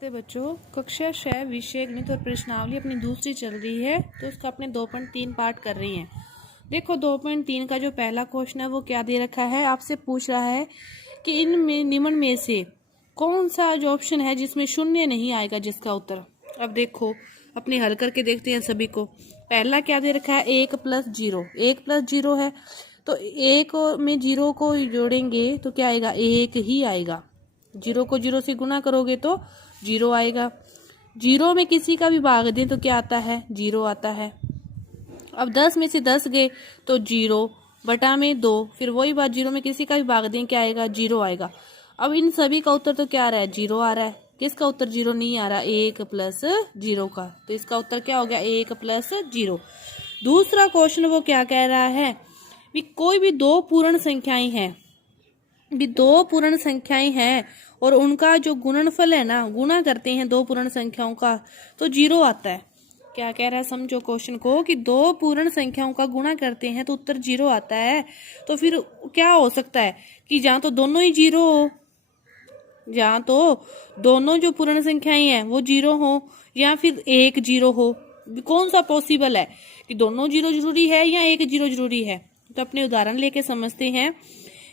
बच्चों, कक्षा 6 विषय गणित और प्रश्नावली अपनी दूसरी चल रही है, तो उसका अपने 2.3 पार्ट कर रही हैं। देखो 2.3 का जो पहला क्वेश्चन है वो क्या दे रखा है, आपसे पूछ रहा है कि इन निम्न में से कौन सा जो ऑप्शन है जिसमें शून्य नहीं आएगा, जिसका उत्तर। अब देखो अपने हल करके देखते हैं सभी को। पहला क्या दे रखा है, 1 + 0। 1 + 0 है तो 1 में 0 को जोड़ेंगे तो क्या आएगा, 1 ही आएगा। 0 को 0 से गुना करोगे तो 0 आएगा। 0 में किसी का भी भाग दें तो क्या आता है, 0 आता है। अब 10 में से 10 गए तो 0 बटा में 2, फिर वही बात 0 में किसी का भी भाग दें क्या आएगा, 0 आएगा। अब इन सभी का उत्तर तो क्या आ रहा है, 0 आ रहा है। किसका उत्तर 0 नहीं आ रहा, 1 + 0 का। तो इसका उत्तर क्या हो गया, 1 + 0। दूसरा क्वेश्चन वो क्या कह रहा है, भी कोई भी दो पूर्ण संख्याएं हैं, भी दो पूर्ण संख्याएं हैं और उनका जो गुणनफल है ना, गुणा करते हैं दो पूर्ण संख्याओं का तो 0 आता है। क्या कह रहा है, समझो क्वेश्चन को, कि दो पूर्ण संख्याओं का गुणा करते हैं तो उत्तर 0 आता है। तो फिर क्या हो सकता है कि जहाँ तो दोनों ही 0 हो, जहाँ तो दोनों जो पूर्ण संख्याएं हैं वो 0 हो, या फिर एक 0 हो। कौन सा पॉसिबल है कि दोनों 0 जरूरी है या एक 0 जरूरी है। तो अपने उदाहरण लेके समझते हैं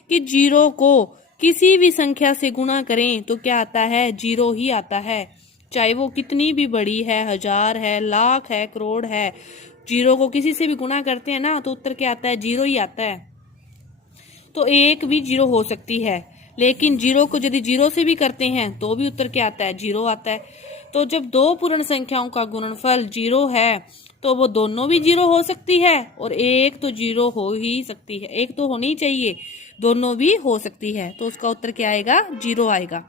कि 0 को किसी भी संख्या से गुणा करें तो क्या आता है, 0 ही आता है। चाहे वो कितनी भी बड़ी है, 1000 है, लाख है, करोड़ है, 0 को किसी से भी गुणा करते हैं ना तो उत्तर क्या आता है, 0 ही आता है। तो एक भी 0 हो सकती है, लेकिन 0 को यदि 0 से भी करते हैं तो भी उत्तर क्या आता है, 0 आता है। तो जब दो पूर्ण संख्याओं का गुणनफल 0 है तो वो दोनों भी 0 हो सकती है और एक तो 0 हो ही सकती है, एक तो होनी चाहिए, दोनों भी हो सकती है। तो उसका उत्तर क्या आएगा, 0 आएगा।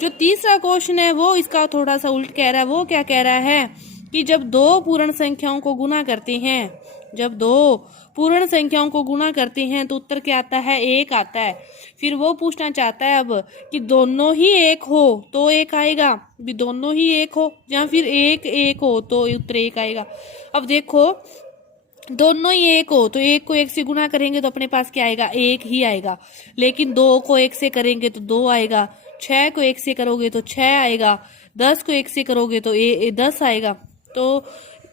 जो तीसरा क्वेश्चन है वो इसका थोड़ा सा उल्ट कह रहा है। वो क्या कह रहा है कि जब दो पूर्ण संख्याओं को गुणा करते हैं, जब दो पूर्ण संख्याओं को गुणा करते हैं तो उत्तर क्या आता है, 1 आता है। फिर वो पूछना चाहता है अब कि दोनों ही 1 हो तो 1 आएगा, भी दोनों ही 1 हो, या फिर 1 1 हो तो उत्तर 1 आएगा। अब देखो दोनों ही 1 हो तो 1 को 1 से गुणा करेंगे तो अपने पास क्या आएगा, 1 ही आएगा। लेकिन 2 को 1 से करेंगे तो 2 आएगा, 6 को 1 से करोगे तो 6 आएगा, 10 को 1 से करोगे तो 10 आएगा। तो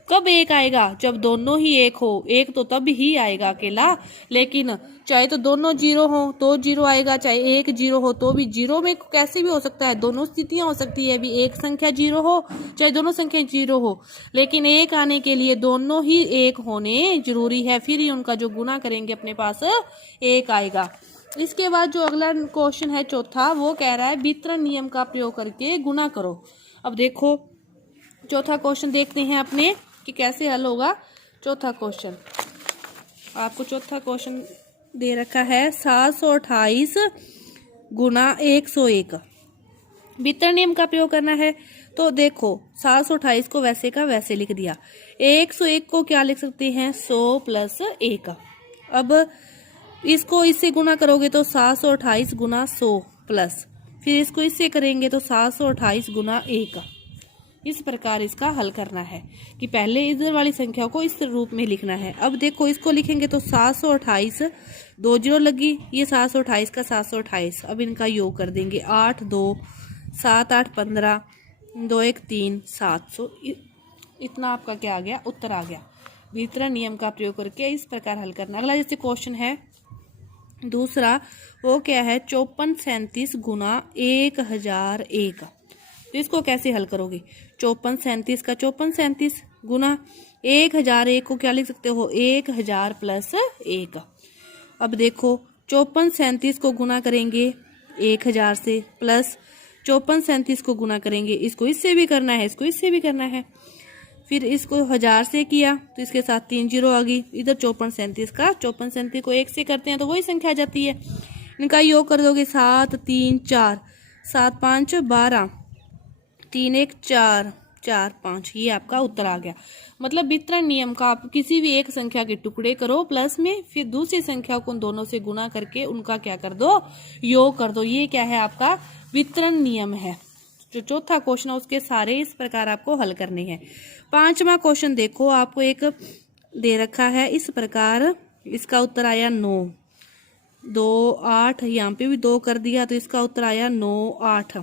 कब 1 आएगा, जब दोनों ही 1 हो। 1 तो तब ही आएगा अकेला, लेकिन चाहे तो दोनों 0 हो तो 0 आएगा, चाहे एक 0 हो तो भी। 0 में कैसे भी हो सकता है, दोनों स्थितियां हो सकती है, भी एक संख्या 0 हो चाहे दोनों संख्या 0 हो, लेकिन 1 आने के लिए दोनों ही 1 होने जरूरी है, फिर ही उनका जो गुना करेंगे अपने पास 1 आएगा। इसके बाद जो अगला क्वेश्चन है चौथा, वो कह रहा है वितरण नियम का प्रयोग करके गुना करो। अब देखो चौथा क्वेश्चन देखते हैं अपने कि कैसे हल होगा। चौथा क्वेश्चन आपको, चौथा क्वेश्चन दे रखा है 728 गुना 101। वितरण नियम का प्रयोग करना है। तो देखो 728 को वैसे का वैसे लिख दिया, 101 को क्या लिख सकते हैं, 100 + 1। अब इसको इससे गुना करोगे तो 728 गुना 100 प्लस, फिर इसको इससे करेंगे तो 728 गुना 1। इस प्रकार इसका हल करना है कि पहले इधर वाली संख्या को इस रूप में लिखना है। अब देखो इसको लिखेंगे तो 728, 2 0 लगी, ये 728 का 728। अब इनका योग कर देंगे, 8 2 7 8 15, 2 1 3 700। इतना आपका क्या आ गया, उत्तर आ गया। वितरण नियम का प्रयोग करके इस प्रकार हल करना। अगला जैसे क्वेश्चन है दूसरा, वो क्या है, 54 37 गुना 1001। तो इसको कैसे हल करोगे, 54 37 का 54 37 गुना 1001 को क्या लिख सकते हो, 1000 + 1। अब देखो 54 37 को गुना करेंगे 1000 से, प्लस 54 37 को गुना करेंगे, इसको इससे भी करना है, इसको इससे भी करना है, फिर इसको 1000 से किया तो इसके साथ 3 0 आ गई। इधर 54 37 का 54 37 को 1 से करते हैं तो वही संख्या आ जाती है। इनका योग कर दोगे, 7 3 4, 7 5 12, 3 1 4 4 5, ये आपका उत्तर आ गया। मतलब वितरण नियम का आप किसी भी एक संख्या के टुकड़े करो प्लस में, फिर दूसरी संख्या को उन दोनों से गुना करके उनका क्या कर दो, योग कर दो। ये क्या है, आपका वितरण नियम है। जो चौथा क्वेश्चन है उसके सारे इस प्रकार आपको हल करने हैं। पांचवा क्वेश्चन देखो, आपको एक दे रखा है इस प्रकार, इसका उत्तर आया 9 2 8, यहाँ पे भी 2 कर दिया तो इसका उत्तर आया 9 8।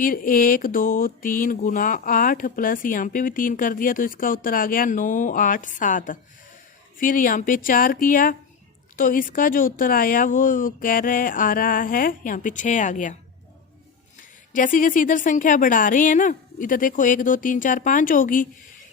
फिर 1 2 3 गुना 8 प्लस यहाँ पे भी 3 कर दिया तो इसका उत्तर आ गया 9 8 7। फिर यहाँ पे 4 किया तो इसका जो उत्तर आया वो कह रहे आ रहा है यहाँ पे 6 आ गया। जैसे जैसे इधर संख्या बढ़ा रहे हैं ना, इधर देखो 1 2 3 4 5 होगी,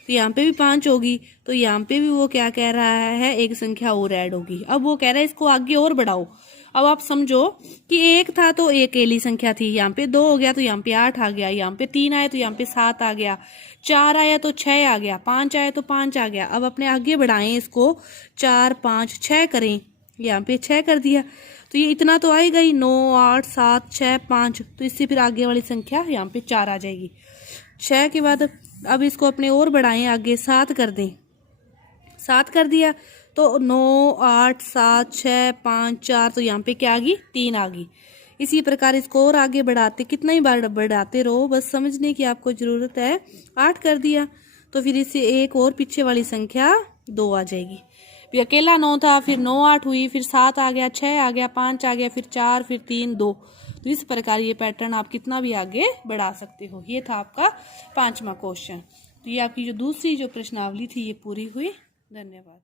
तो यहाँ पे भी 5 होगी, तो यहाँ पे भी वो क्या कह रहा है, एक संख्या और ऐड होगी। अब वो कह रहा है इसको आगे और बढ़ाओ। अब आप समझो कि 1 था तो एक अकेली संख्या थी, यहाँ पे 2 हो गया तो यहाँ पे 8 आ गया, यहाँ पे 3 आया तो यहाँ पे 7 आ गया, 4 आया तो 6 आ गया, 5 आया तो 5 आ गया। अब अपने आगे बढ़ाएं इसको, 4 5 6 करें, यहाँ पे 6 कर दिया तो ये इतना तो आएगा ही, 9 8 7 6 5, तो इससे फिर आगे वाली संख्या यहाँ पे 4 आ जाएगी। 6 के बाद अब इसको अपने और बढ़ाएं, आगे 7 कर दें, 7 कर दिया तो 9 8 7 6 5 4, तो यहाँ पे क्या आ गई, 3 आ गई। इसी प्रकार इसको और आगे बढ़ाते, कितना ही बार बढ़ाते रहो, बस समझने की आपको जरूरत है। 8 कर दिया तो फिर इससे एक और पीछे वाली संख्या 2 आ जाएगी। फिर अकेला 9 था, फिर 9 8 हुई, फिर 7 आ गया, 6 आ गया, 5 आ गया, फिर 4, फिर 3 2। तो इस प्रकार ये पैटर्न आप कितना भी आगे बढ़ा सकते हो। ये था आपका 5वां क्वेश्चन। तो ये आपकी जो दूसरी जो प्रश्नावली थी ये पूरी हुई। धन्यवाद।